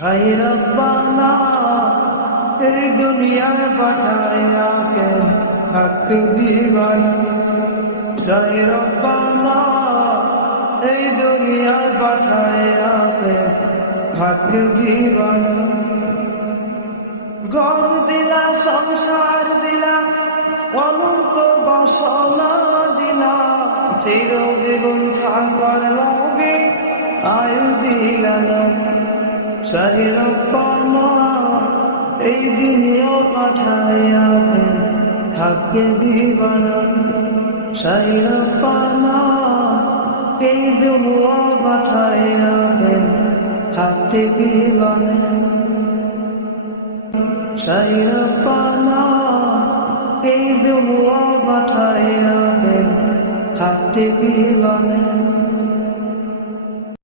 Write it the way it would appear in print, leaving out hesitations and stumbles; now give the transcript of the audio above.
হায় রব্বানা এই দুনিয়ায় পাঠায়া কে হক দিবানা। হায় রব্বানা এই দুনিয়ায় পাঠায়া কে হক দিবানা। ঘর দিলা, সংসার দিলা, অনন্ত বাসনা দিলা, চিরজীবন থাকার লাগে আয়ু দিলা না। হায় রব্বানা এই দুনিয়া পাঠায়া থাকে দিবানা। হায় রব্বানা এই দুনিয়া পাঠায়া থাকে দিবানা। হায় রব্বানা এই দুনিয়া পাঠায়া থাকে দিবানা।